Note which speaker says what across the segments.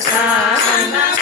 Speaker 1: sana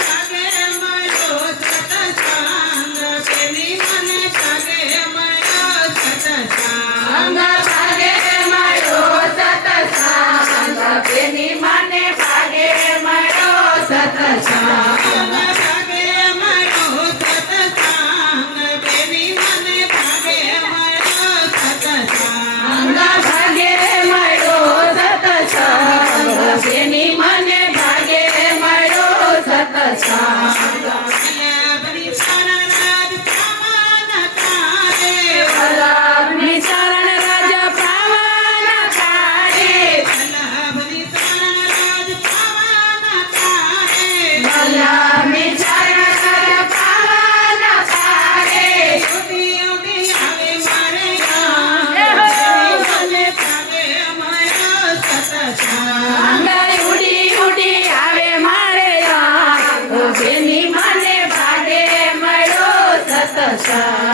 Speaker 1: time.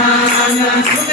Speaker 1: Thank you.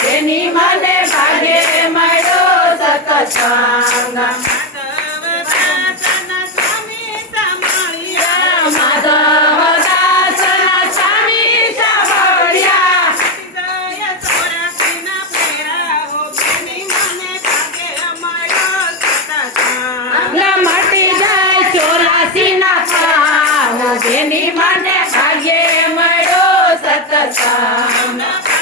Speaker 1: જેની મને ભાગે મળ્યો સતસંગ જેની મને ભાગ્ય મળ્યો સતસંગ